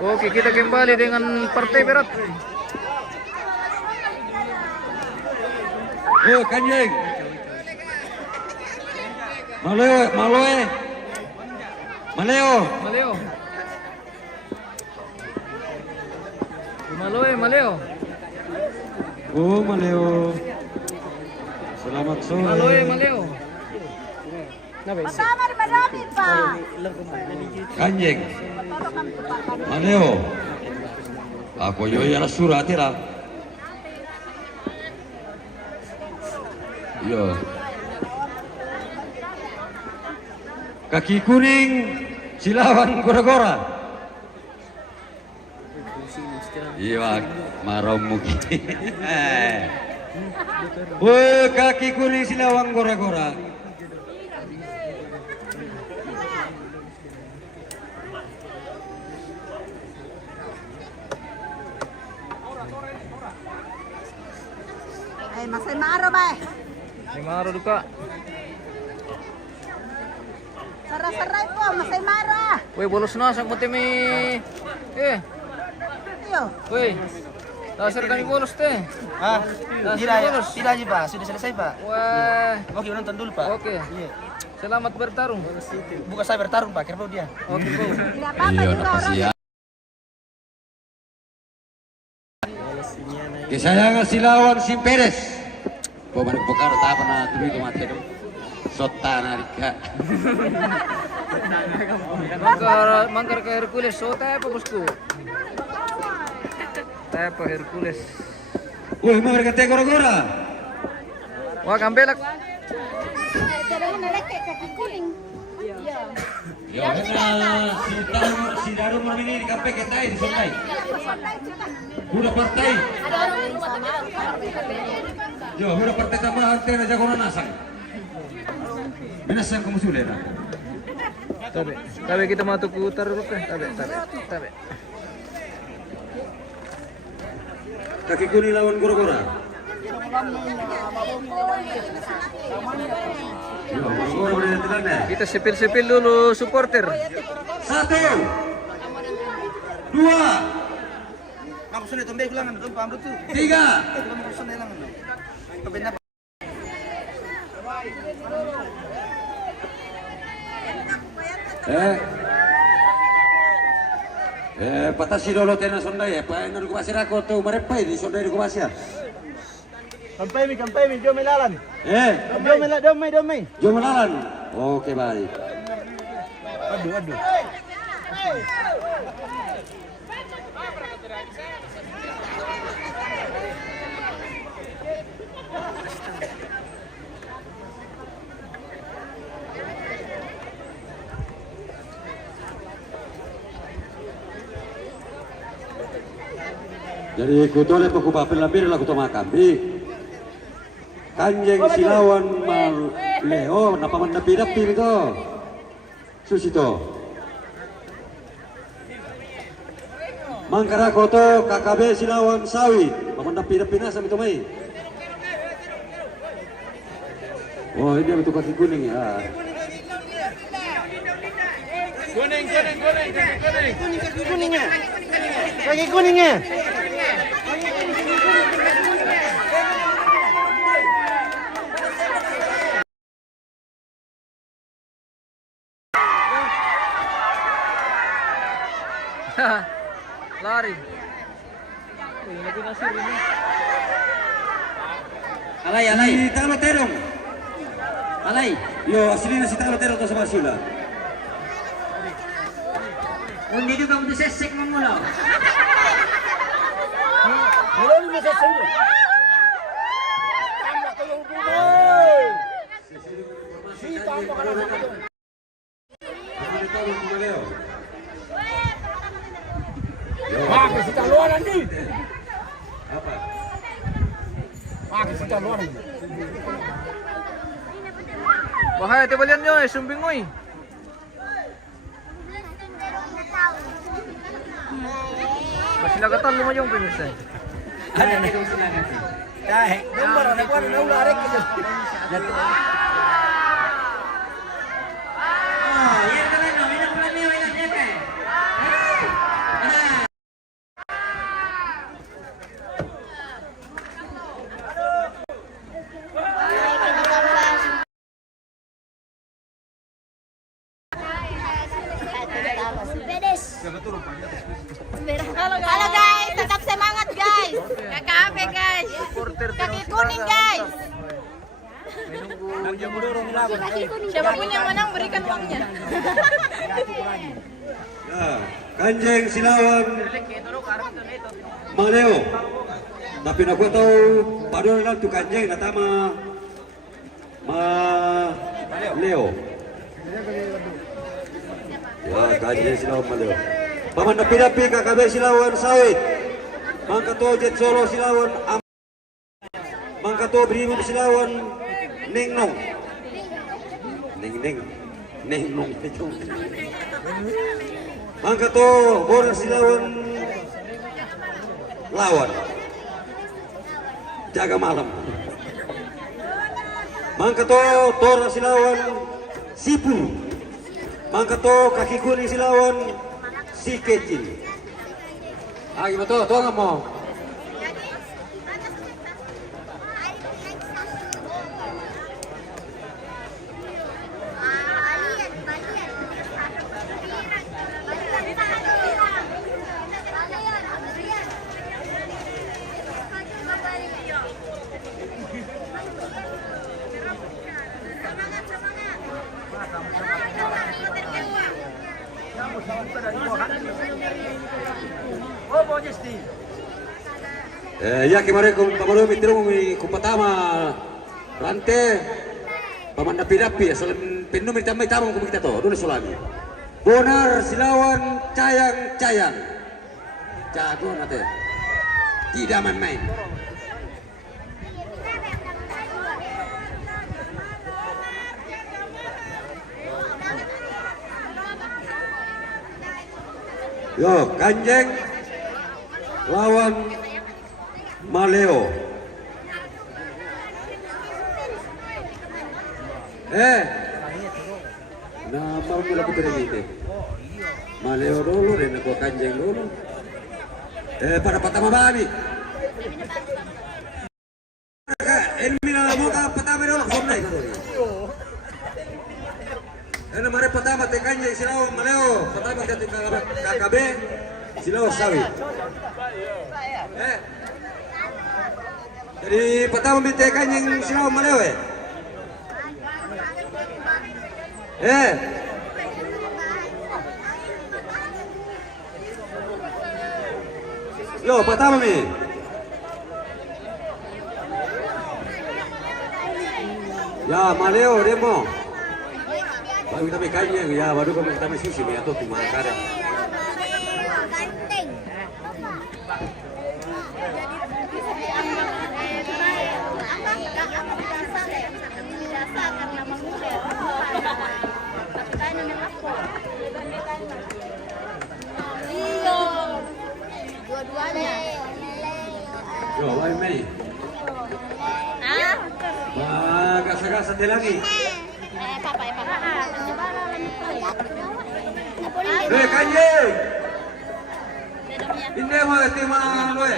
Oke, kita kembali dengan partai berat. Kanjeng. Maleo. Maleo. Maleo. Selamat sore. Maleo. Pertama marami pa. Kanjeng. Maleo. Ako yoy ala surat lah. Yo. Kaki kuning Silawan Gora-Gora. Iya, marom mungkin. Kaki kuning Silawan Gora-Gora. Masay maro ba? Masay maro duka. Saray po, masay maro. Woi, bolos na sang puti mi. Iyo. Woi. Dasar kami bolos teh. Tidak aja Pak, sudah selesai Pak. Wah. Oke, nonton dulu Pak. Oke. Selamat bertarung. Bukan saya bertarung Pak, kerbau dia. Oke, Bu. Tidak apa-apa juga orang. Kesayangan Silawan Simpedes. Pemain Bokar tak pernah dulu itu mati dong. Sota narika. Mangkar ke Hercules, sota apa bosku? Apa Hercules? Woi, mau berkata Gora-Gora. Wah, kambelak. Ya, si Daru ini di kampek kita ini sondai. Udah partai. Yo, udah partai tambahan tena jagoan nasang. Minasang kamu sudah dah. Tabe kita mau tuku utar rupiah. Tabe. Kaki kuning lawan Gora-Gora. Yo, Gora-Gora boleh telan ya. Kita sepil dulu supporter. 1, 2, Kamu sudah tombek ulangan betul Pak Amrut tuh. 3. Kamu sudah ulangan. Kebenar. Patasi dolo tena sondai ya, pa ina ko masir ako to marepay di sondai ko masir. Kampay mi, jom melalan. Domay. Jom melalan. Oke, baik. Aduh. Jadi kutole pagkupapil labir lang kuto makambi. Kanjeng Silawan Maleo napamandapi-dapi nito. Susito. Mangkara koto KKB Silawan Sawit pamandapi-dapi na sa mitumay. Oh, ini betul kaki kuning ya. Kaki kuningnya. Lari. Alay. Si Talo Terong. Alay. Yo, asli na si Talo Terong to sa Marsula. Hindi juga kamu disesek memula. Kita luar nanti. Apa? Kita luar. Bahaya tibalian nyo sumbing ngoy. Masih lagatan lumayong pemirsa. Ada nih kau silakan. Nomor ada kuat ulah arek gitu. Halo guys, tetap semangat guys. KKP guys. Kaki kuning guys. Siapa pun yang menang berikan uangnya. Ya, Kanjeng Silawan Maleo. Tapi aku tahu padahal itu Kanjeng natama Leo. Ya, Kanjeng Silawan Maleo. Paman napi-napi KKB Silawan Sawit. Mangkato Jet Solo Silawan Mangkato Brimo Silawan Ningnong. Ningnong itu. Mangkato Boran Silawan Lawan. Jaga malam. Mangkato Tora Silawan Sipu. Mangkato Kaki Kuning Silawan Si Kecil. Gimana tuh nggak mau? Ya kemarin kemarin mitrong kupatama rante paman napi-napi asal penuh mitama tamang kita to dulu sulami Bonar Silawan Cayang jago nate tidak main-main. Yo Kanjeng lawan Maleo. Nama mula ko pinagite. Maleo dulu rin ako Kanjeng dulu. Para patama babi. Elmina mo ka patama dulu somnay. Mari patama te Kanjeng Silawan Maleo. Patama te KKB Silawan Sawit. Jadi pertama minta Kanjeng Silawan Maleo Yo pertama mi. Ya Maleo demo. Baru kita Kanjeng ya baru kita sisi mi atau cuma kadang. Dua-duanya. Yo, Mei. Gasa-gasa lagi. Papa. Kanjeng. Hindi mo tema loe.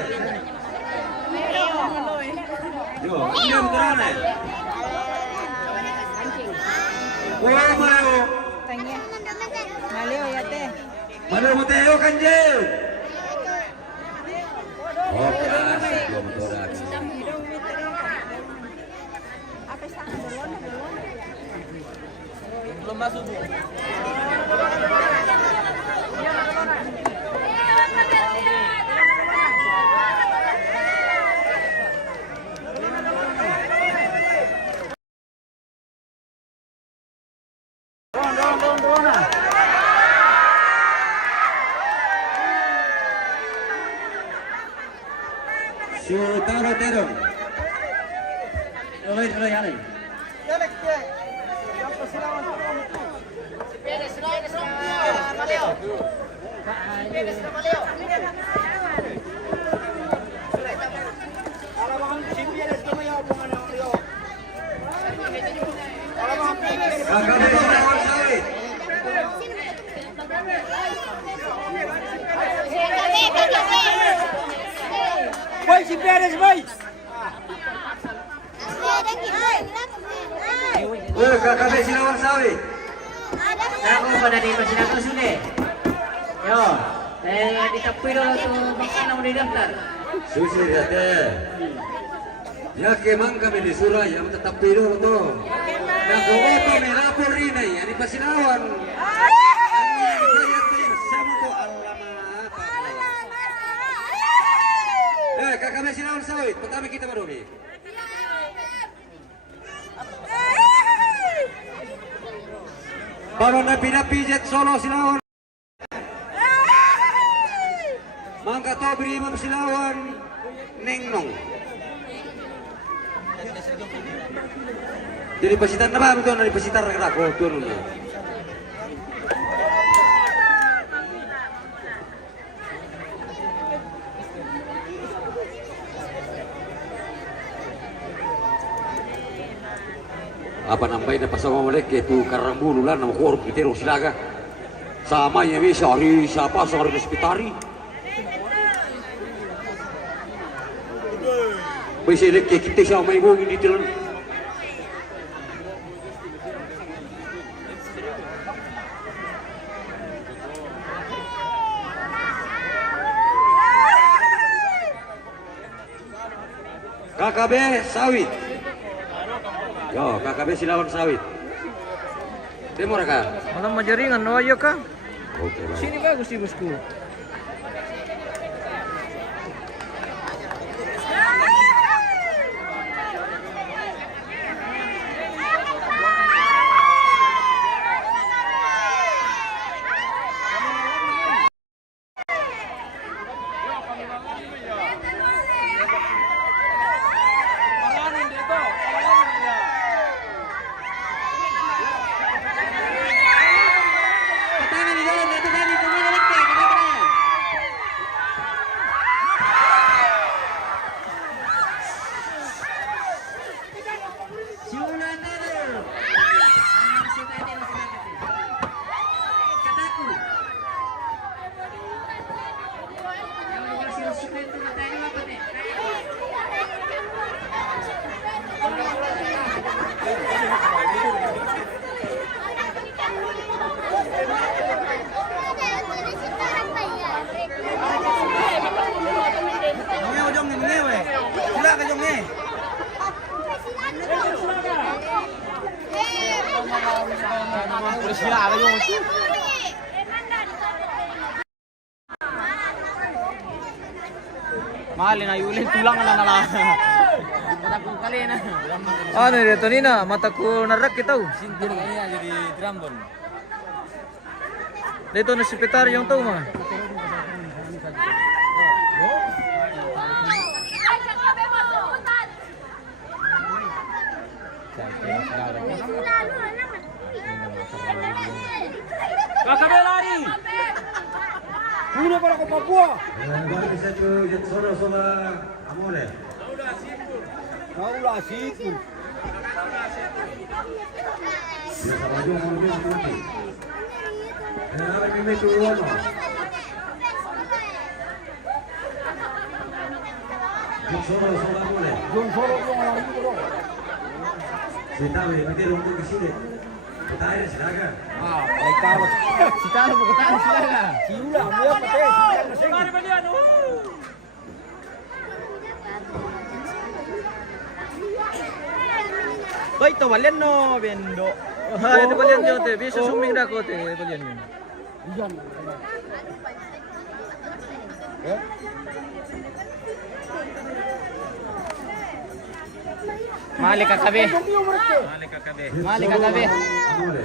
Yo, ini beneran Maleo. Maleo ya teh. Maleo mo tayo Kanjeng. Kasih gua motoran. Belum masuk Bu. Sultano Terong. Oleh yani. Vai, si Pérez, vai! KKB Silawan Sawit. Ako pada di Pasinato sini. Yo, ditapuin dulu tuh bangsa mau didaftar. Susi date. Ya kemang kami di Suraya tetap dulu tuh. Nah, gowoto merapor ini, ini Pasinawan. Kakak Pasinawan sawit, pertama kita baru nih. Baru napi-napi jet Solo Silawan. Mangka Tobri Imam Silawan Nengnong. Jadi pasitar na ba? Ito na pasitar na ako. Turun na. Apa nambay na pasama malik itu karang bulu lah nama korup kita silaga. Sama ya mi sehari siapa sehari hospitari. Bisa dek kita sama ibu ini telan. KKB sawit. Yo, KKB Silawan sawit. Demo raka. Malam majaringan, no ayo ka? Oke, baik. Sini bagus sih bosku. Mahal na yulin tulang na nala. Matakong kali na. Ano dito nina, mata ko narak kita. Sintir kaya jadi drambon. Dito na sekitar yung tao mga. KKB lari. Puno para ko Papua. Balik satu jet Solo sama Amore. Kaulah situ. Biasa maju mati. Ada mimpi turun. Jet Solo sama Amore. Jon Solo yang lari itu. Kita berpikir untuk ke sini. Kita air silakan. Ah, mereka si tahu berkata silakan. Si ulah dia pakai si mari balian. Toy to balian no bendo. Ha, ito balian yo te, bisa suming na ko te balian yun. Iyan. Malik KKB. Malik KKB. Amore.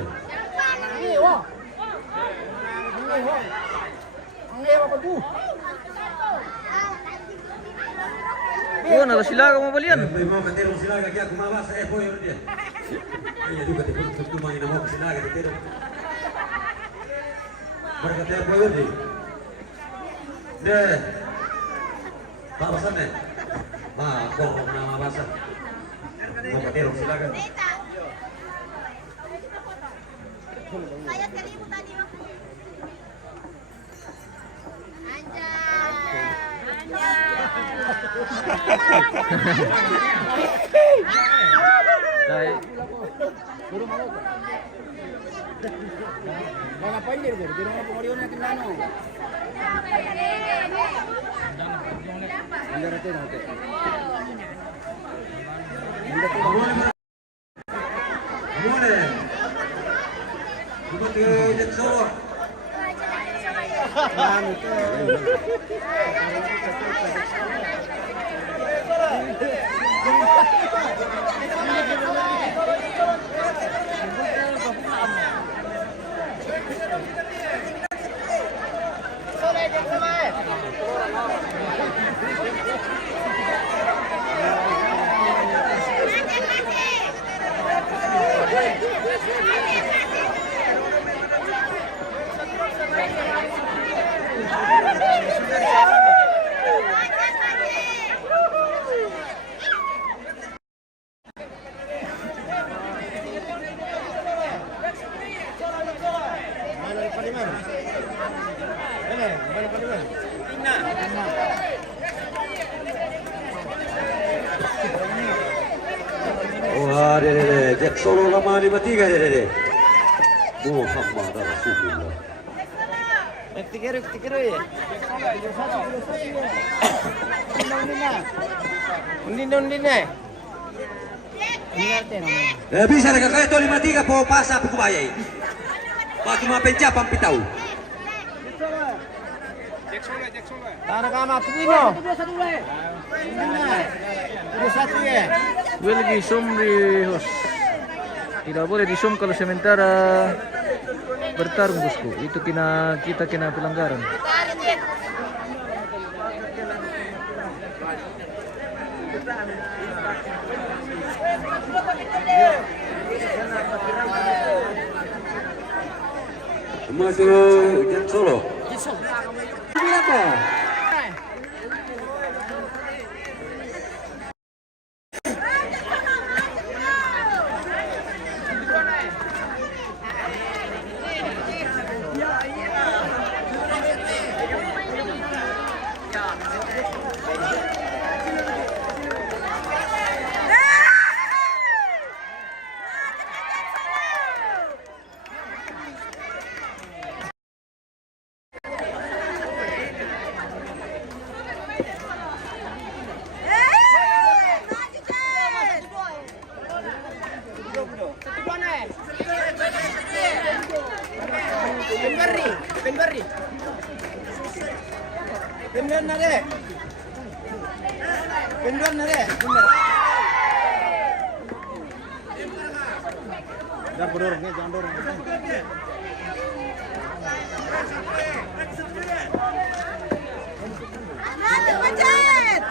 Oh, nala sila ka mo balian. Mau katero silaga kaya kumabasa po yun dia. Ay juga te pun tu mangina mo silaga katero. Berkatero po yun dia. Deh. Babasan deh. Ma, korong na mabasa. Mau katero silaga. Ayat kalimu tadi waktu. Dai. Nah, ngapain dia? Di rumah pengorionnya ke sana. Enggak ada tena, teh. Boleh. Buat ke Jaksoro. Wah, deh, Jaksoro lama 53 deh. Muhammad Rasulullah. Tikir ya. Undin eh. Bisa dengan kaya itu 53 po pasa po kumayay. Bagi mga penca pampitaw. Para kama Pino. Gue lagi zoom di host. Tidak boleh di zoom kalau sementara bertarung bosku. Itu kita kena pelanggaran. Maju Jaksoro. Berapa? Jangan dorong, jangan dorong. Maju Majid.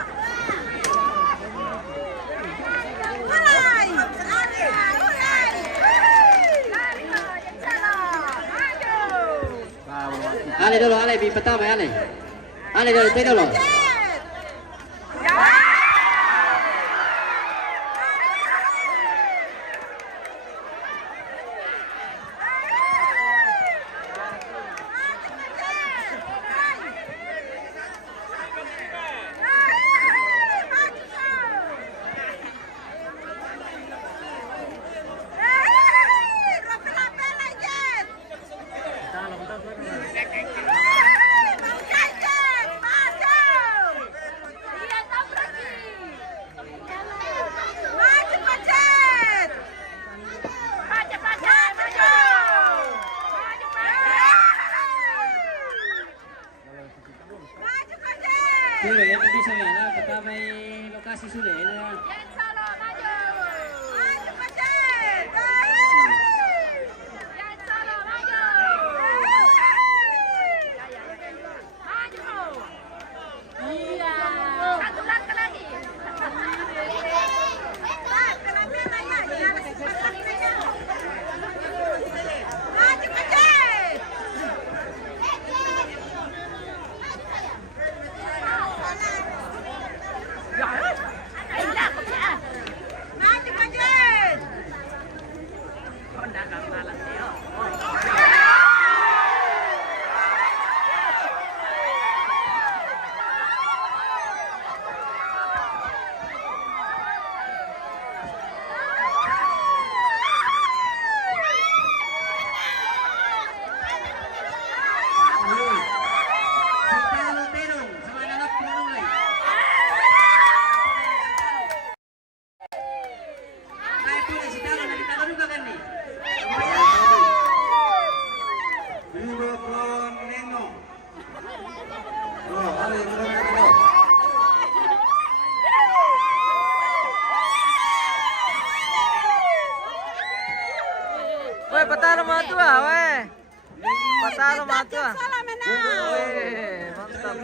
Mulai. Ale dulu, Ale di pertama Ale. Ale dulu, teh dulu. Sudah ya, bisa ya, lah pertama lokasi sudah ya. Brimo lawan Nenong. Oh, ada yang menang. Weh, patalo mga ito ah, weh. Patalo mga ito ah. Salah menang. Weh, mantap.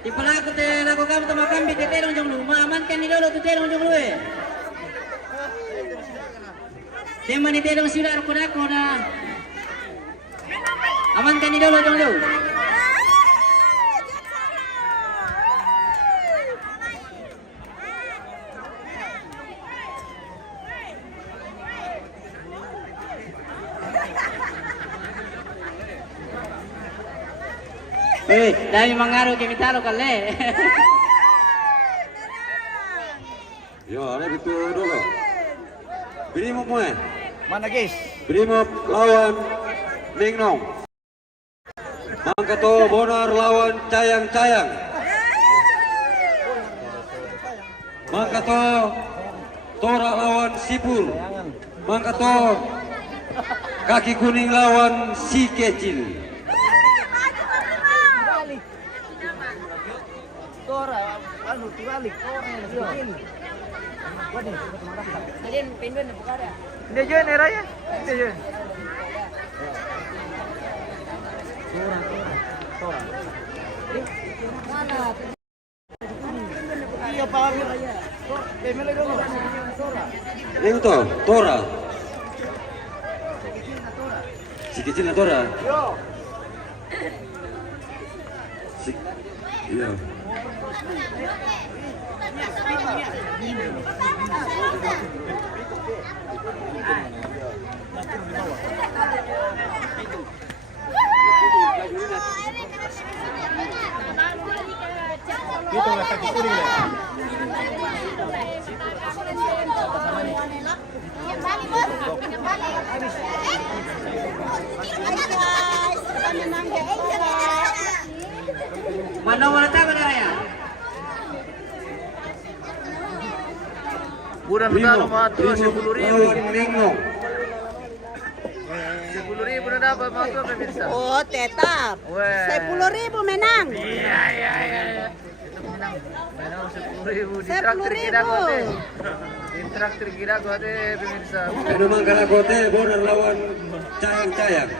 Di pelaku teh lagu kamu tuh makan di terong jong lu, amankan di dulu tuh terong jong lu Tema di terong sudah aku dah. Amankan di dulu jong lu. Dami mengaruh ke mitalo kali. Yo, ada betul dulu. Brimo mo Mana guys? Brimo lawan Nengnong. Mangkato Bonar lawan Cayang-Cayang. Mangkato Tora lawan Sipur. Mangkato Kaki Kuning lawan Si Kecil. Tora, anu tibalik. Hindi dyan, era yan. Hindi dyan. Iya Pak. Emel dulu. Yang to, Tora. Si Kecil na Tora. Yo. Iya. Itu lah kaki kuning ya. Kembali bos. Kembali. Ayo guys, kita menang guys. Mana wala tahu dah ya? Bulan patalo mga ito, 10,000. lawan Nengnong. 10,000 na dapat mga ito, pemirsa. Oh, tetap. Weh. 10.000 menang. Iya. Ito menang. Menang 10,000. Di 10.000. traktir kita ko ate. Di traktir kita ko ate, pemirsa. Ano Mangkalakote Bonar lawan Cayang-Cayang.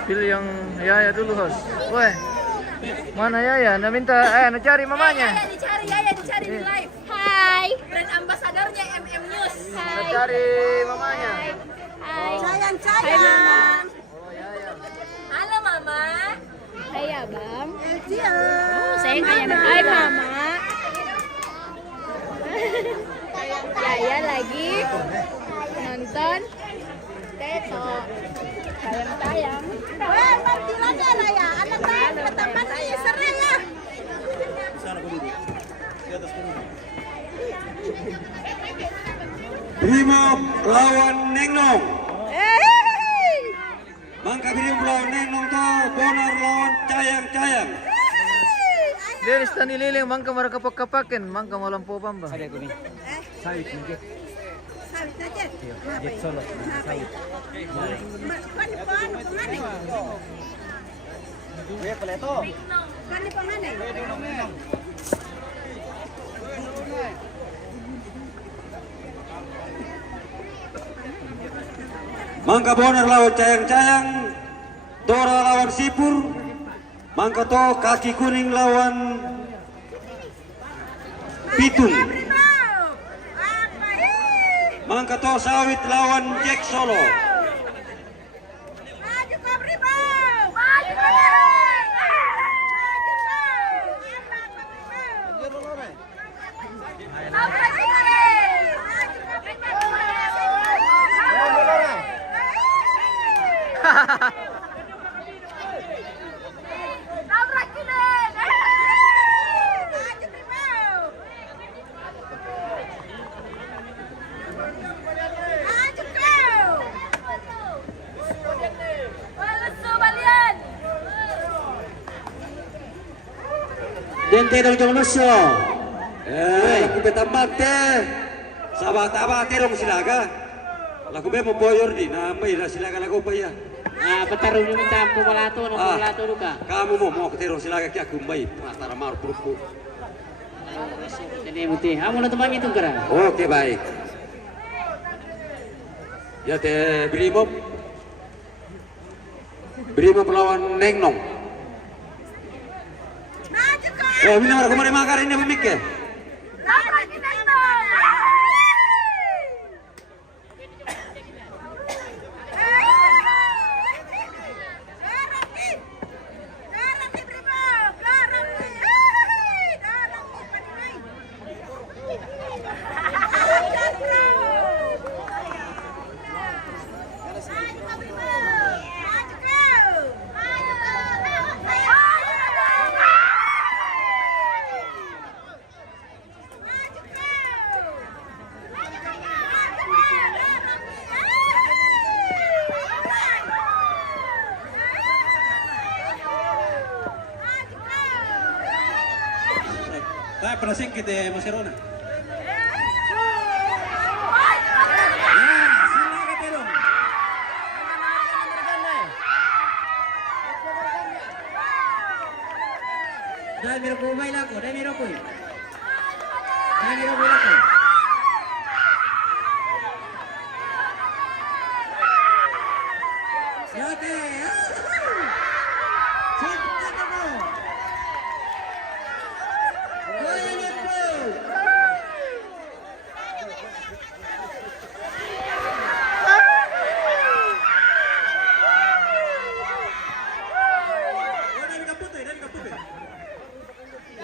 Spill yang Yaya dulu, host. Weh, mana Yaya? Nacari mamanya. Dicari di live. Hai. Brand ambasadornya MM News. Nacari mamanya. Hai. Sayang. Hai Mama. Oh, Yaya. Halo Mama. Hai Abang. Saya kayak Hai Mama. Yaya lagi nonton Teto. Sayang. Weh, panggilannya lah ya. Anak saya teman sering ya. Brimo lawan Nengnong. Mangka Brimo lawan Nengnong to Bonar lawan Cayang-Cayang. Dia istani liling mangka mara kapak-kapakin, mangka malam po bamba. Ada kuning. Sawit mungkin. Sawit saja. Jet solo. Sawit. Weh peleto. Kan di penganeh. Mangka Bonar lawan Cayang-Cayang. Tora lawan Sipur. Mangka to Kaki Kuning lawan Pitung. Mangka to Sawit lawan Jack Solo. Maju kau Brimo. Maju kau. Bente dong jangan nuso. Laku betamate. Sabat-abate dong silaga. Laku be mo boyor di namay na silaga lagu pa ya. Ah, petarung yung minta pumalato, no pumalato luka. Kamu mo keterong silaga kya kumbay patara mar purpu. Jadi muti, kamu na teman itu kera. Oke baik. Ya teh Brimob lawan Nengnong. Oh, ini orang kemarin makar ini pemik ya? Tayo panasing kita Maserona. Dahil meron ko umay lang ko, dahil meron ko. Dahil meron ko lang ko. Yate! Sipta ka mo! Kaya niyo po!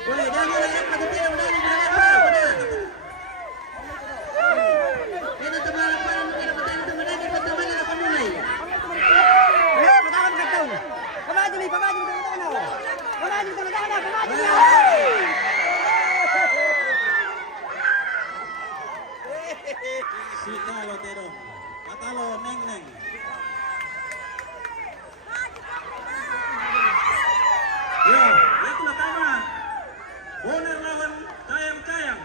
Boleh, jangan lagi patutin ang dali bilangan mo. Kaya tamalan pa ng mga patay na tumanan ng pagtamalan na pamunay. Patakan ka daw. Pamadi mi tama na. Pamadi tama na, pamadi. Si Talo Terong. Patalo Nengneng. Yo, itulah tama. Boner lawan Kayang-Kayang.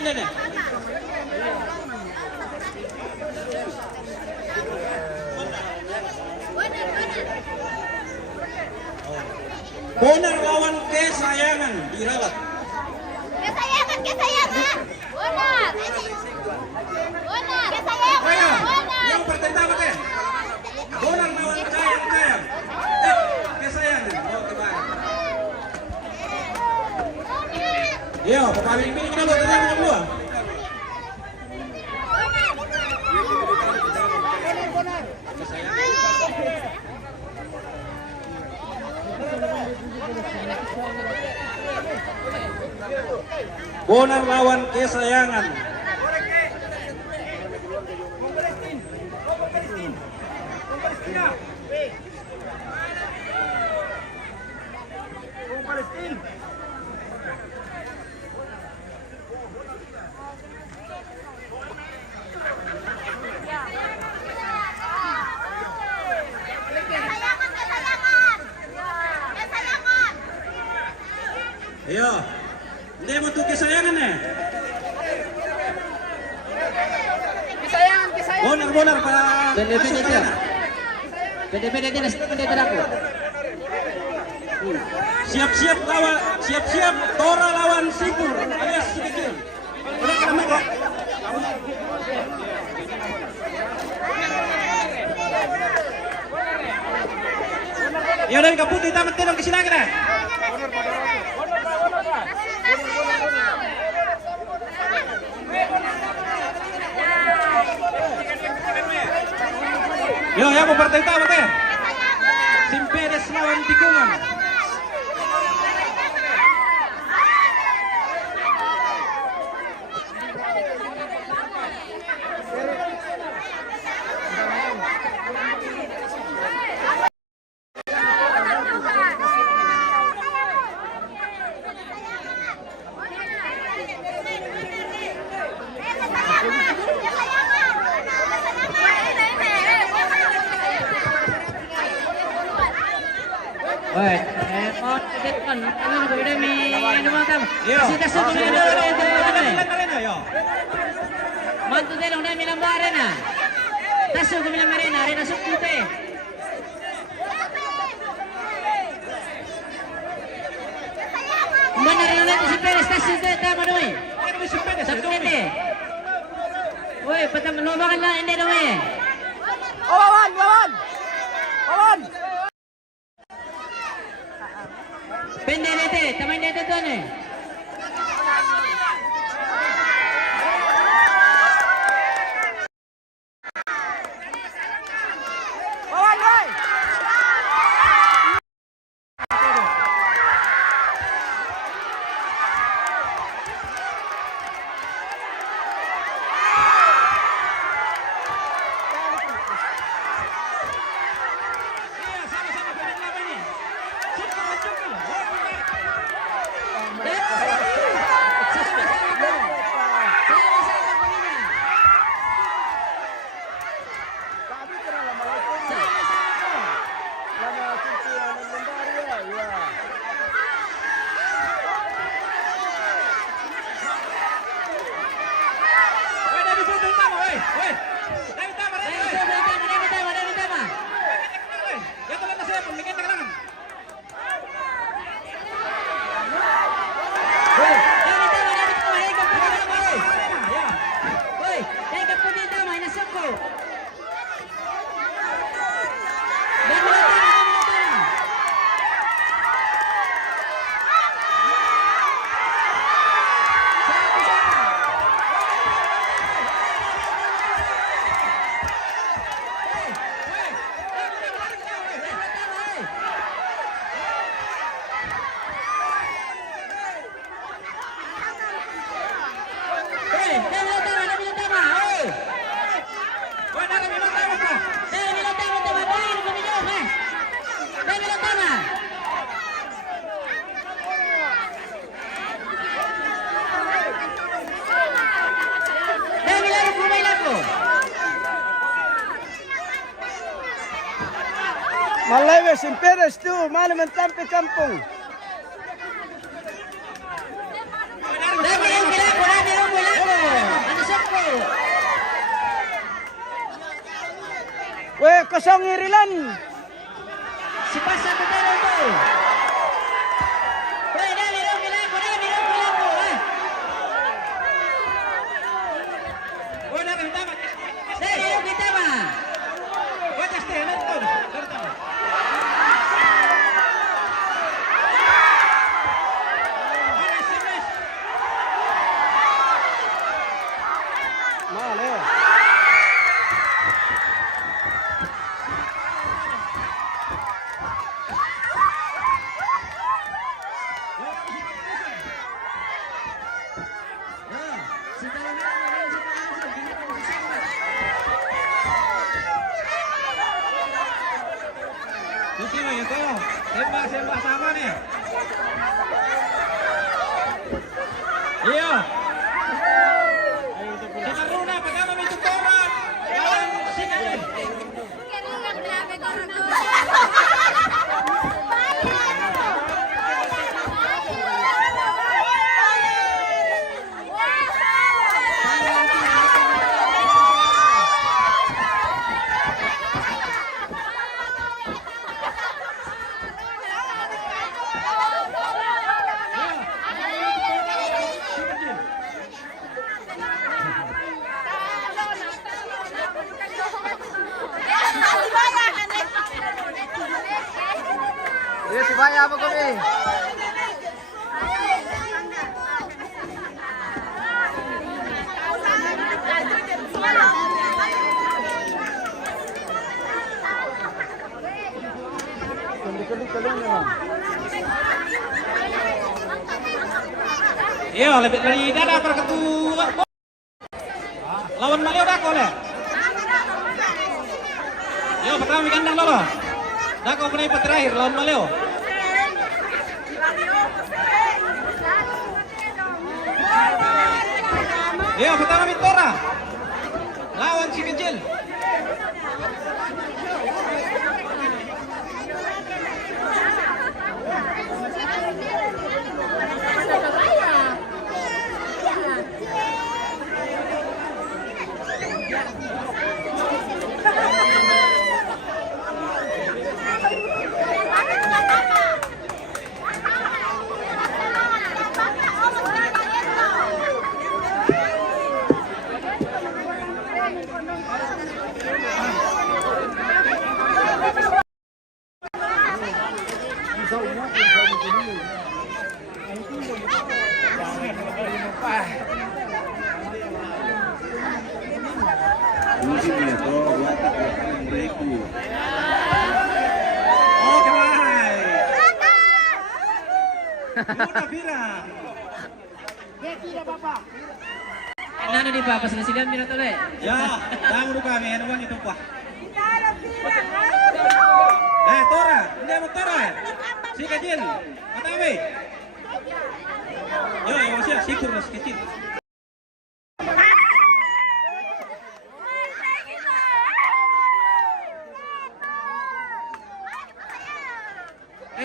Dan. Boner lawan Kesayangan dirawat. Kesayangan. Bonar. Kesayangan. Ayo, yang pertama teh. Boner lawan Kayang-Kayang. Kesayangan. Oke, baik. Yo, papaling ini kita buat tengah dua. Bonar lawan Kesayangan. Ayo, hindi mo ito Kesayangan eh. Bonar para Pede dia. Pede dia aku. Siap-siap Tora lawan Sipur alias Sikikil. Ya dan kaputi tamat tenong kesilakan na. Yo, ya mau partai tamat ya. Simpedes lawan Tikungan. Alright. Mau tekan. Ano ko bida mi ano mo kam. Yo. Sita sa ko na dolo ito. Lan Marina, yo. Mantu delong na milang bare na. Taso ko milang marina, arena sukute. Mana rin natin si Perez, taso ko tama no eh. Ano ba si Perez? Sukute. Uy, patam lumakan lang hindi no eh. Wawan, wawan. Wawan. Pendelete, tamay dito doon eh. Wawan, boy. Sama-sama pemain ini. Cukup. Woi, dari situ utama, woi. Woi. Dari utama, dari. Woi. Ya tuh lantas saya pemikiran tangan. Woi, dari bilang tahu kah? Malawi sin Perez tu, mana mentampi kampung. Weh, kosong Irilan. Si Pasa Tutero itu. Woi, dah bilang bilang eh. Woi, dari utama. Dari kita mah. Woi, tes teh, nonton. Dari utama. Woi, SMS. Mana? Si Talamera si Talamera binatang si Sama. Susi mah itu. Sembah sama nih. Iya. Si Taruna, pagkama may tutora. Kawan si Kali. Dia si Baya apa kami? Kali-kali memang. Iya, lebih dari dada perketua. Lawan Malio dah kau leh. Yo, pertama kandang dulu. Dah kau penaik terakhir lawan Malio. Yo, pertama Mitora. Lawan si kecil. Oke, baik. Luna Vira. Nano di pa pasilasigan mira tole. Ya, tanggung lupa kami, ano bang ito pa? Tora, hindi mo Tora. Si Kajil, matami. Yo, siya, sigur na si Kajil.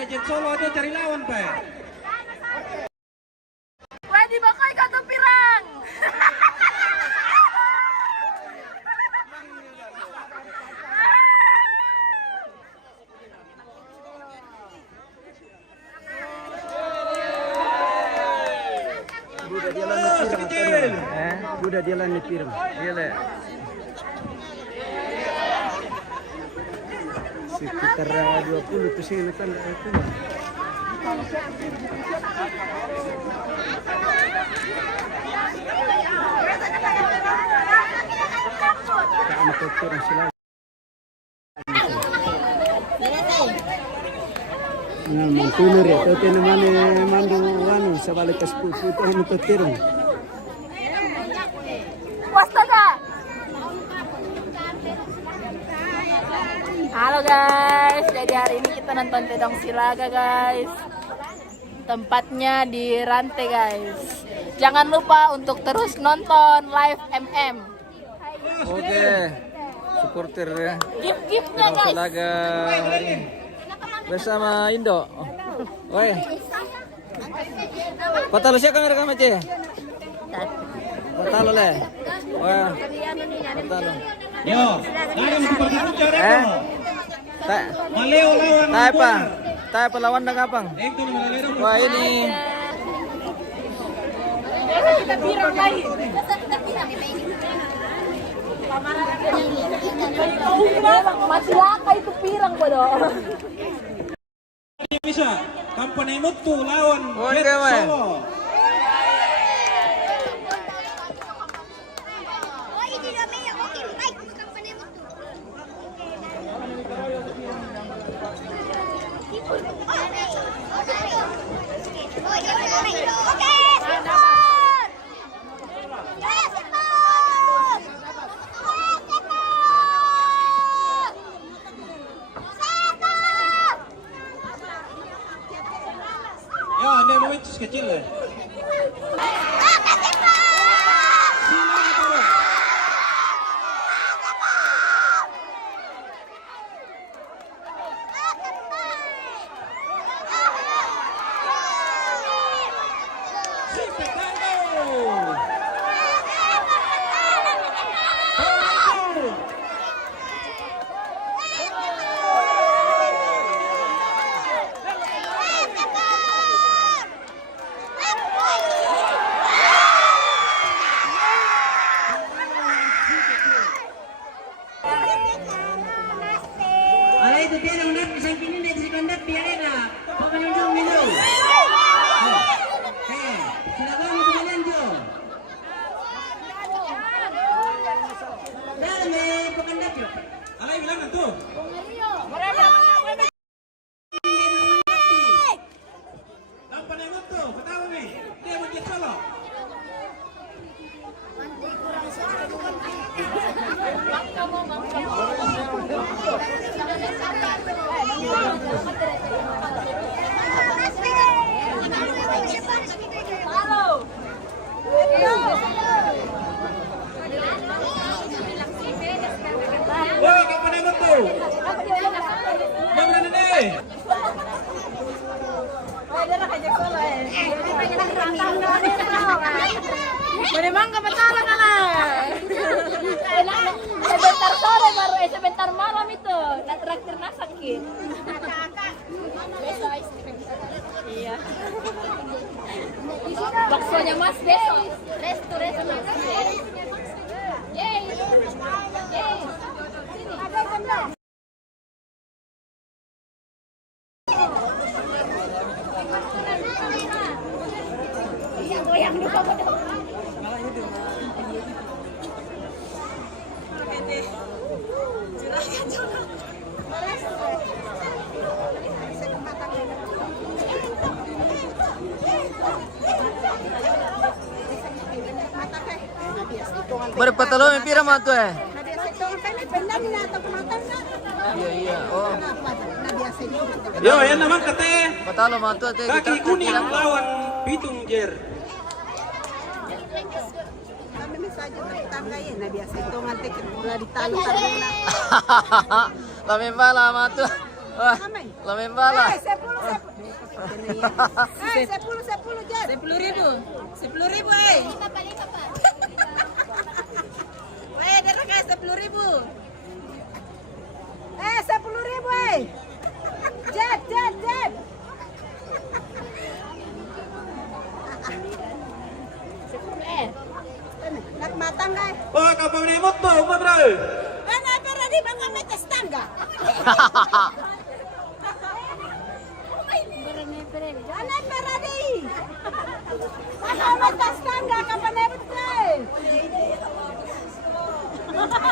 Jet Solo aja cari lawan, Pak. Pwede ba kayo katapirang? Budak dia lan Si Kajil. Budak dia lan pirang. Iya le. Sekitar 20 persen kan itu. Tak nak pirang sila. Nah, mantunur ya, tapi namanya mandu anu sebalik ke 10 tahun untuk pirang. Wastaga! Halo guys, jadi hari ini kita nonton Tedong Silaga guys. Tempatnya di Rantai guys. Jangan lupa untuk terus nonton live MM. Oke. Supporter ya. Gift-giftnya Tedong guys. Silaga hari ini bersama Indo. Oi. Patalo siya kamera ka mace. Patalo le. Wah. Patalo. Yo, lawan seperti itu cara Eh? ko. Tak. Maleo lawan. Tayo pa. Tayo pa lawan ng kapang. Ito ni Maleo. Wah ini. Kita pirang lagi. Masih laka itu pirang bodoh. Bisa. Kampanay Mutu lawan Oh, Jet okay, man. Solo. Ya, ini momentus kecil ya. Ala itu dia yang undat isang pinin dia si kandat biarin na. Pamanunjung nilo. Silakan mo kalian jo. Dale, pakandat yo. Alay bilang na to. Kampanay Mutu, katawa mi. Dia mo Jet Solo. Woi, Kampanay Mutu. Mamra na ni. Memang kebetulan lah. Sebentar sore baru, sebentar malam itu. Nak traktir sakit. Iya. Baksonya Mas besok. Resto Mas. Yeay. Yeay. Sini. Goyang dulu bodoh. Curahkan Berpatalo may pira man to eh. Nabiasa ito. Ang kanya, pendan na ito kumatang na. Iya. Oh. Nabiasa ito. Yo, yan naman kate. Patalo man to te. Kaki kuning lawan Pitung Jer. Kami misalnya tetangga ya, nabiasa ito. Ngantik, mula ditalo-talo na. Lamin bala man to. Wah, lamin bala. Eh, 10, Jar. 10.000. 10.000, eh. Weh, dia rekas 10.000. 10.000, eh. Jet. Nak matang, guys. Oh, kapag ni mo to, madra. Ano, pero di ba nga may testangga? Ano, pero di? Ano, may testangga ka pa nebot ka eh? Ano, pero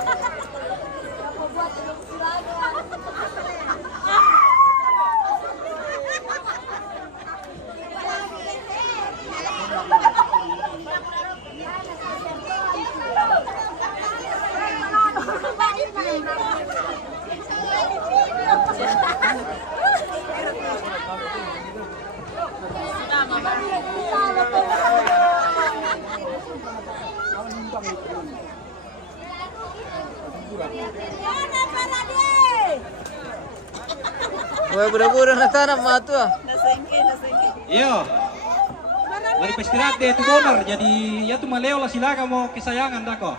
di? Wah, budak-budak na tanam man to. Nasengke. Yo. Mari pestirat deh tu bonar. Jadi ya tu maleo lah silakan mau kesayangan dako.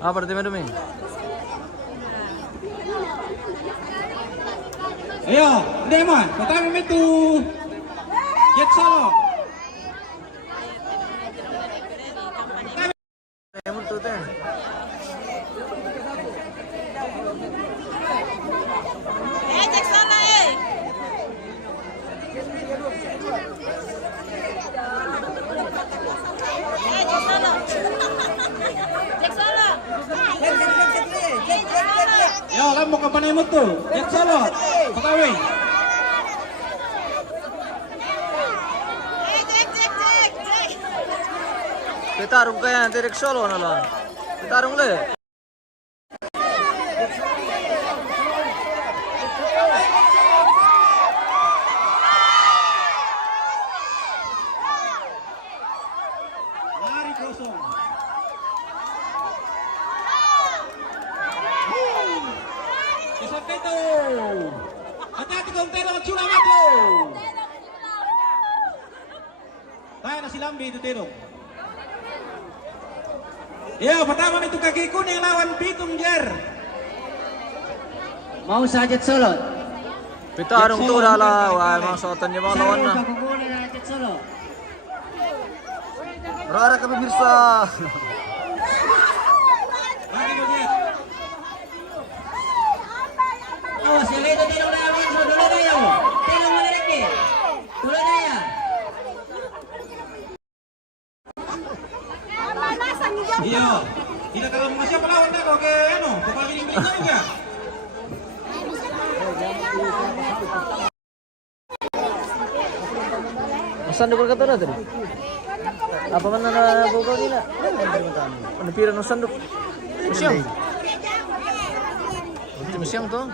Ah, dumi. Ayo, Deman, pertama itu Jet Solo. Lemon to te. Cek sana eh. Cek sana. Yo, kamu ke panai mutu? Jet Solo. Pegawai. Cek. Pitarong kaya direk solo na lang. Pitarong le. Lari kosong. Besok itu. Hati-hati kau terong curang itu. Tayo na si Lambi itu terong. Ya, pertama itu kaki kuning lawan Pitung Jer. Mau saja Solo. Pitarong to dala. Wah, mga sotan niya mga lawan na. Kukunin na Jet Solo. Rara ka pemirsa. Lagi tu Jer. Awas, yang itu tidak ada awan, so dulu daya. Tidak mau lagi. Dulu daya. Iya. Tidak kalau mau siapa lawan dah kau ke ano, kau pagi ini juga. Saan ko kata na tadi? Apa man na buka nila? Ano pira ng sandok? Masyang. Ito masyang to.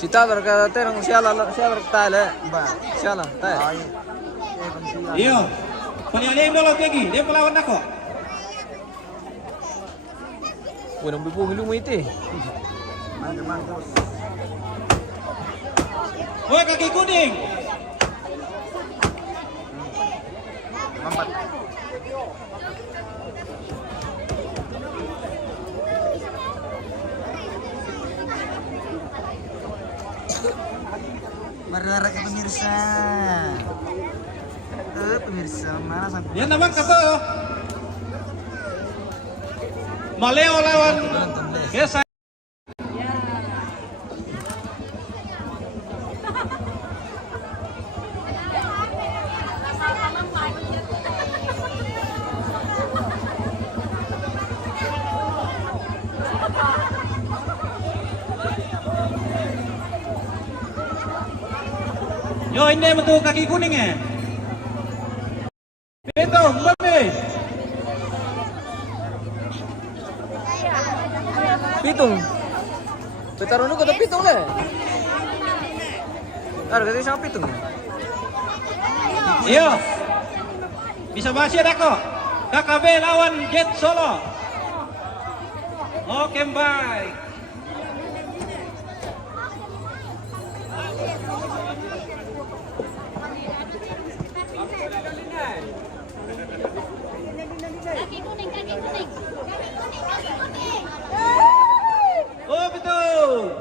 Si Tabar ka terang siya tale. Ba, siya lang tayo. Iya. Panialim dulu lagi. Dia pelawan aku. Walang bibong lumiti. Woi kaki kuning. Marah ke pemirsa. Pemirsa mana sampai Yan naman ka to. Maleo lawan Gesa. Yo, hindi mo to kaki kuning eh. Ito, mami. Pitung. Petaruno ko to pitung na. Ano kasi isang pitung. Iyo. Bisa basir ako. KKB lawan Jet Solo. Oke, bye. Oh, betul.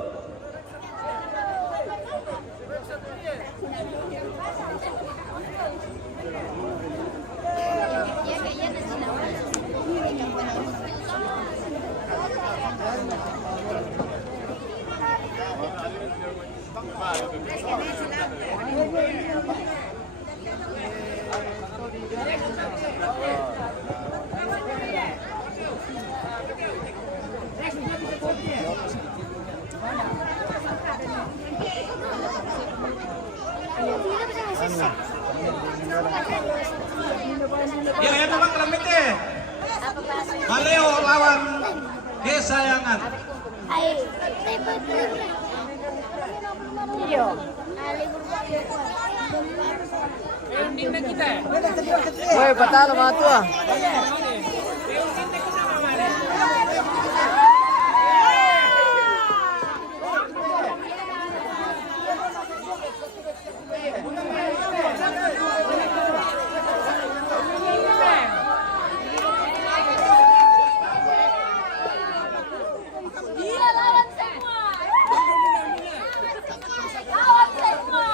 Ya, yang memang kelamite. Maleo lawan Gesayangan. Iyo. Woi, patalo mga to ah. Dia lawan semua. Lawan semua.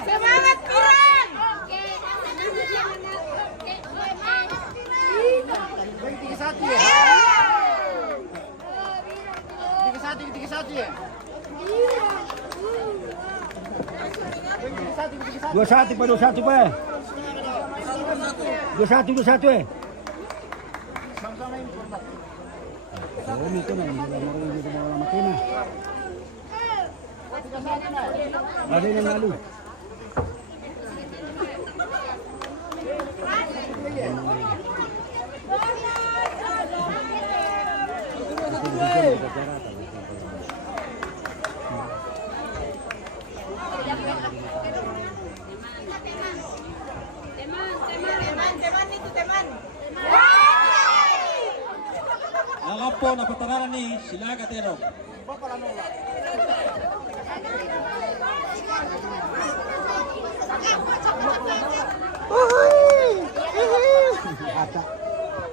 Semangat Piran. Dua satu pa. 2-1 eh. Oh, itu na hindi lang marunong dito mga makina. Ada yang lalu. Nalapo na patararan ni Silaga Tero.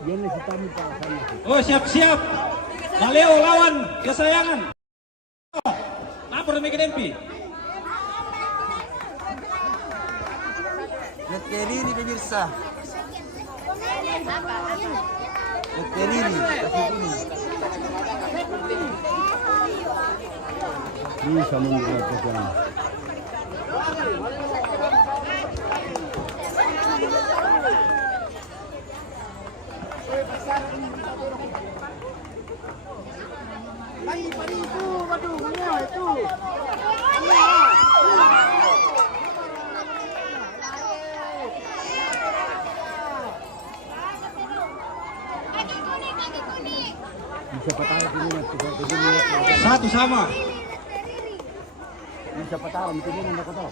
Yan na si Tami para sa iyo. Oh, siap-siap. Maleo lawan Gesayangan. Oh, lapor demi Kedempi. Nagkeriri pemirsa. Nagkeriri. Bisa menggunakan. Satu sama. Siapa tahu mungkin dia nak kau tahu.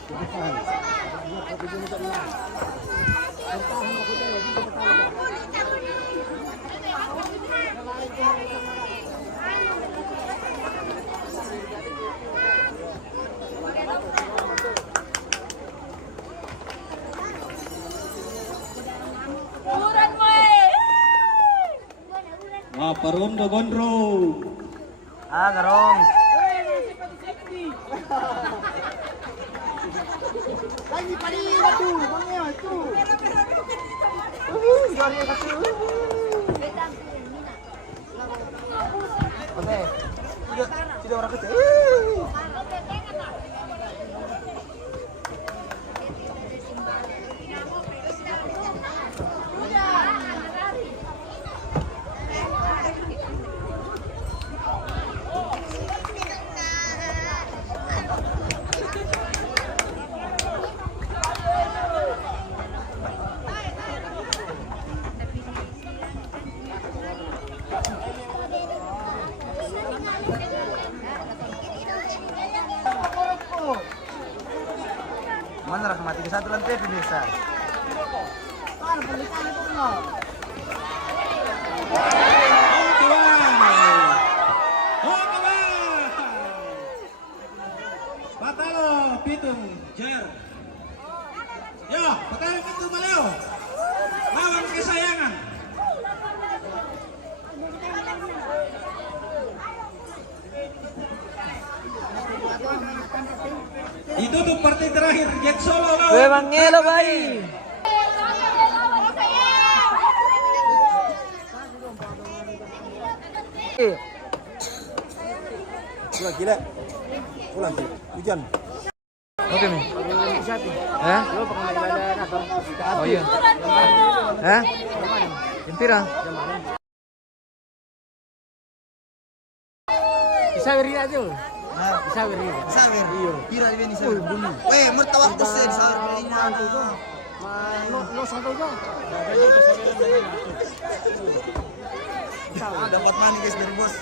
Uran mo eh! Parundo gondro. Ah, garong. Lagi palila tu, bangnya tu. Sorry kasi. Oke. Tidak orang kecil. Mana rak mati satu lantai bisa. Patalo, pitung, jer. Yo, patalo pitung Maleo. Lawan kesayangan. Ditutup partai terakhir Jet Solo lawan. Kuya Mangelo bay. Pulang gila. Pulang gila. Hujan. Oke mi. Hah? Oh iya. Hah? Yang pira? Bisa beri aja. Bisa beri. Sawer. Iyo. Kira di sini sawer bumi. Weh, mertawak besar sawer beri nanti. Lo sampai dong. Dapat money guys dari bos.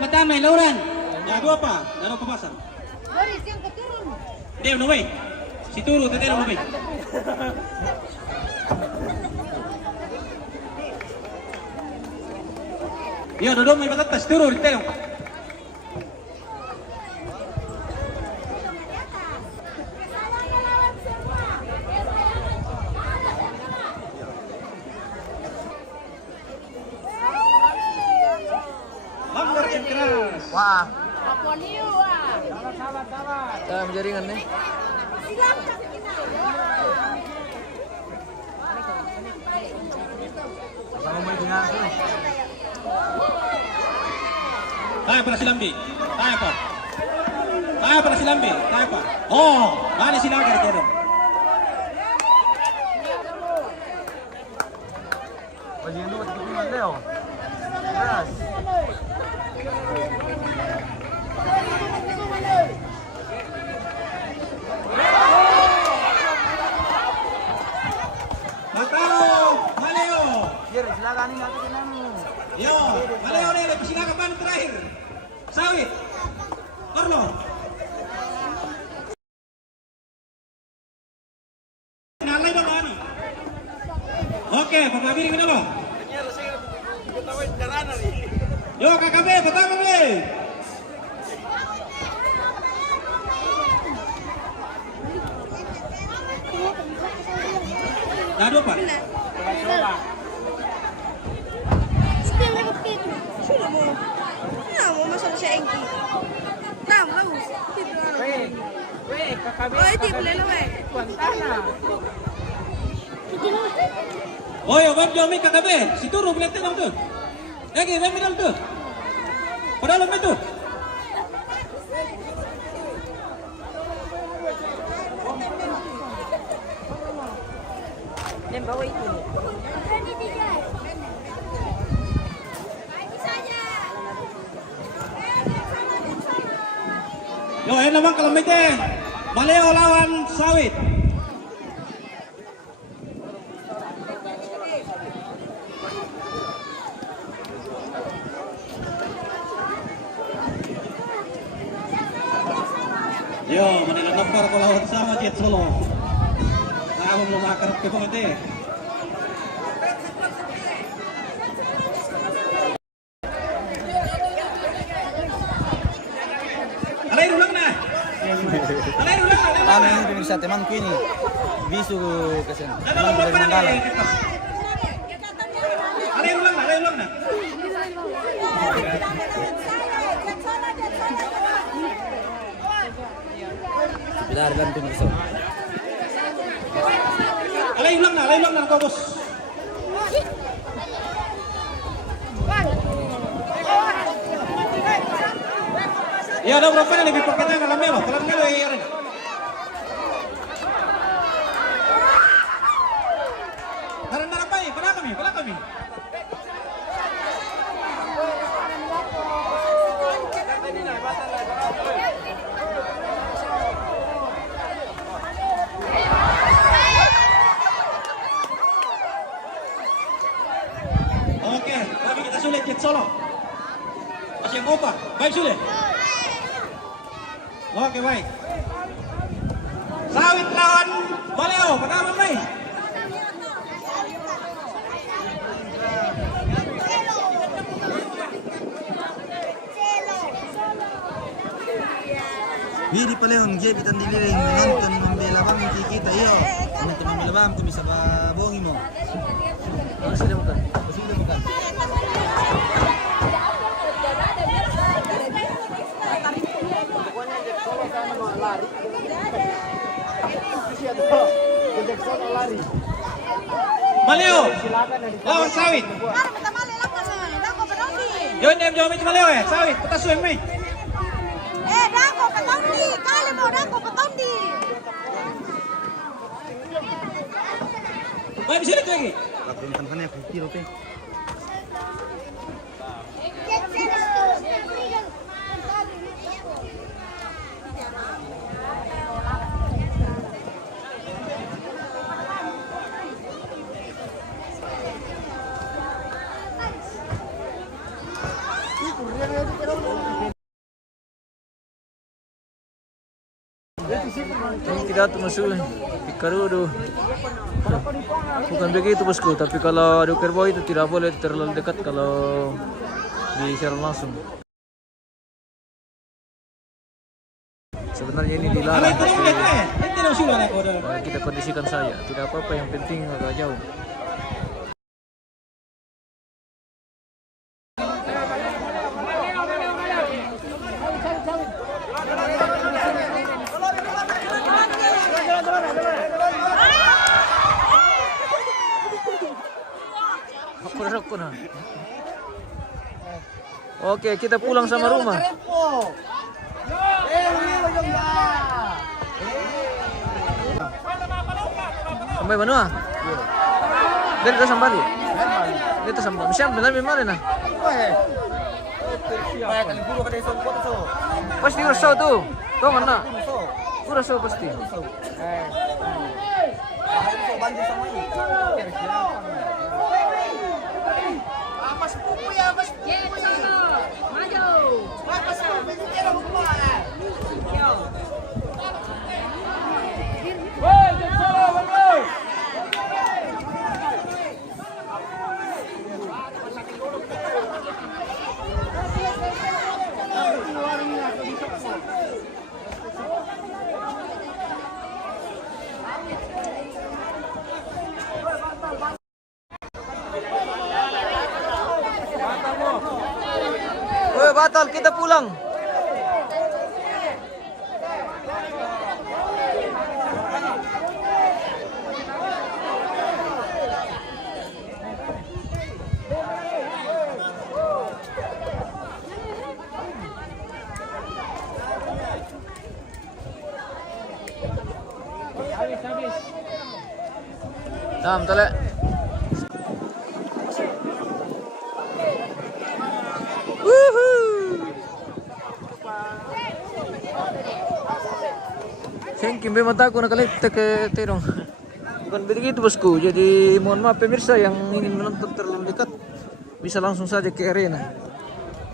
Pertama, Lauran. Ya, dua apa? Dano papasan. Boris yang keturun. Dia no way. Si turu tetero no way. Yo, dodong may patatas turu tetero. Lambar yang keras. Wah. Kapolio ah! Dalam jaringan nih. Sama mau dengar tu. Tayo para si Lambi. Tayo pa. Tayo para si Lambi. Tayo pa. Oh, bali sila agad tetero. Bagi itu waktu kita Leo. Keras. Matalo, Maleo. Hier, silakan ini aku kenamu. Yo, Maleo nih, silakan pan terakhir. Sawit. Orlo. Nalay dong ani. Oke, pemabiri kita lo. Yo, KKB, pertama be. Nado pa? Still like a kid. Sudah mo. Mau masuk sa engki. Mau. Weh, kakak. Oh, itu boleh lo weh. Oy, obat jomi KKB. Si turu bilang tenang tuh. Lagi, remedal tuh. Padahal apa itu? Yang bawa itu. Yo, ayan naman kalamite. Maleo lawan Sawit. para lawan sama Jet Solo. Kamu belum makan ke pemete. Alay ulang na. Alay ulang na. Kami ini pemirsa temanku ini. Bisu kesen. Teman dari Manggala. Alay ulang na, alay ulang na. Benar kan pemirsa. Alay ulang na kau bos. Ya udah berapa nih lebih pakai tangan melo ya rin. Narang pa eh, pala kami. Oke, kami kita sulit Jet Solo. Masih yang opa, baik sulit. Oke baik. Sawit lawan Baleo, pertama baik. Widi palehon jebi tan diliring menonton membela bangki kita iyo. Menonton membela bangku bisa babongi mo. Sudah makan. Sudah bukan. Baleo, lawan Sawit. Yun dem jawab itu Baleo ya, Sawit, kita swim nih. Dako katondi, kali mo dako katondi. Baik bisa itu lagi. Kapten tangannya kecil oke. Ini tidak masuk Pikarudo. Bukan begitu bosku, tapi kalau adu kerbau itu tidak boleh terlalu dekat kalau disiaran langsung. Sebenarnya ini dilarang, tapi kita kondisikan saja. Tidak apa-apa, yang penting agak jauh. Aku nah. Oke, kita pulang sama rumah. Sampai mana? Dari kita sampai. Kita sampai. Siapa benar memang nah. Pasti rasa tuh. Tuh mana? Rasa pasti. Woi, batal, kita pulang. Tam, tala. Sengkim mata aku nakalit ke terong. Bukan begitu bosku. Jadi mohon maaf pemirsa yang ingin menonton terlalu dekat bisa langsung saja ke arena.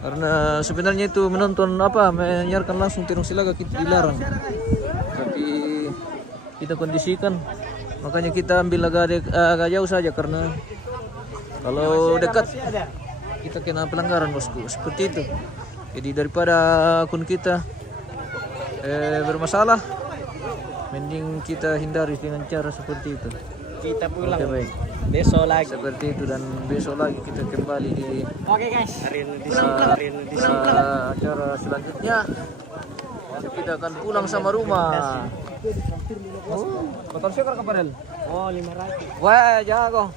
Karena sebenarnya itu menonton apa menyiarkan langsung Terong Silaga kita dilarang. Tapi kita kondisikan. Makanya kita ambil agak jauh saja karena kalau dekat kita kena pelanggaran bosku, seperti itu. Jadi daripada akun kita bermasalah, mending kita hindari dengan cara seperti itu. Kita pulang. Oke, baik. Besok lagi. Seperti itu, dan besok lagi kita kembali di Oke guys. acara selanjutnya. Kita akan pulang sama rumah. Oh, betul sih kemarin. Oh 500. Wah, jago.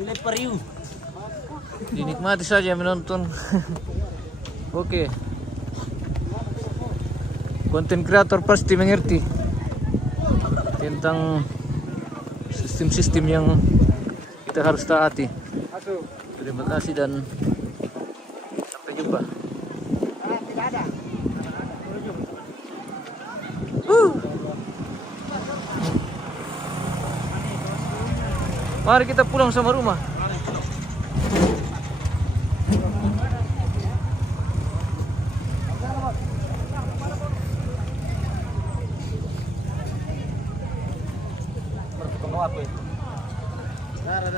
Sulit periu. Dinikmati saja menonton. Oke. Konten kreator pasti mengerti tentang sistem-sistem yang kita harus taati. Terima kasih dan sampai jumpa. Mari kita pulang sama rumah.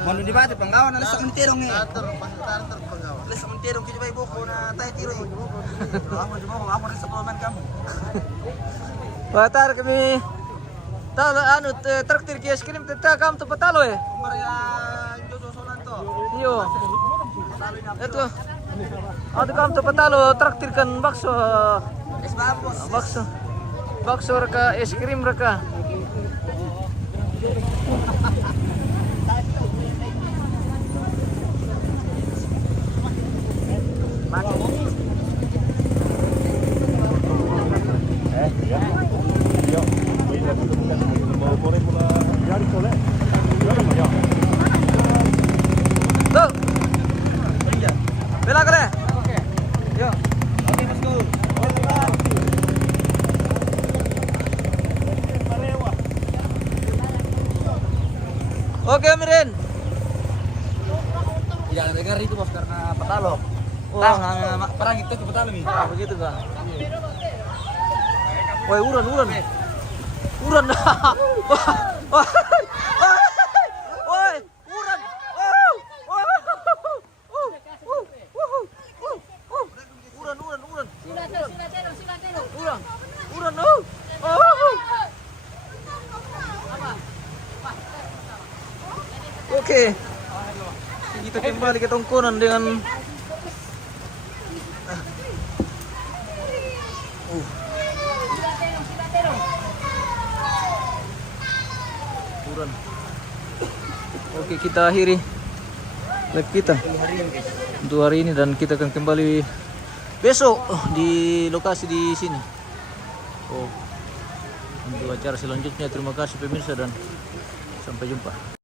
Mau di bati penggawan alis sa mentirong eh. Alis sa mentirong kita ibu ko na tayo tiro. Amo rin sa pulaman kamu. Batar kami talo traktir ki es krim teta kam to patalo eh. Maria Jojo Solan to. Iyo. Ito. Ado kam to patalo traktir kan bakso. Es babos. Bakso. Bakso raka es krim raka. Tuh. Bela kale. Oke. Yo. Oke, let's go. Oke, Mirin. Jangan dengar itu bos karena petalo. Wah, Perang itu ke petalo nih. begitu kah? Woi, uran. Uran. Wah. Woi, uran. Uran. Uran. Oke. Kita kembali ke tongkonan dengan uran. Oke, kita akhiri live kita untuk hari ini dan kita akan kembali besok di lokasi di sini. Untuk acara selanjutnya. Terima kasih pemirsa dan sampai jumpa.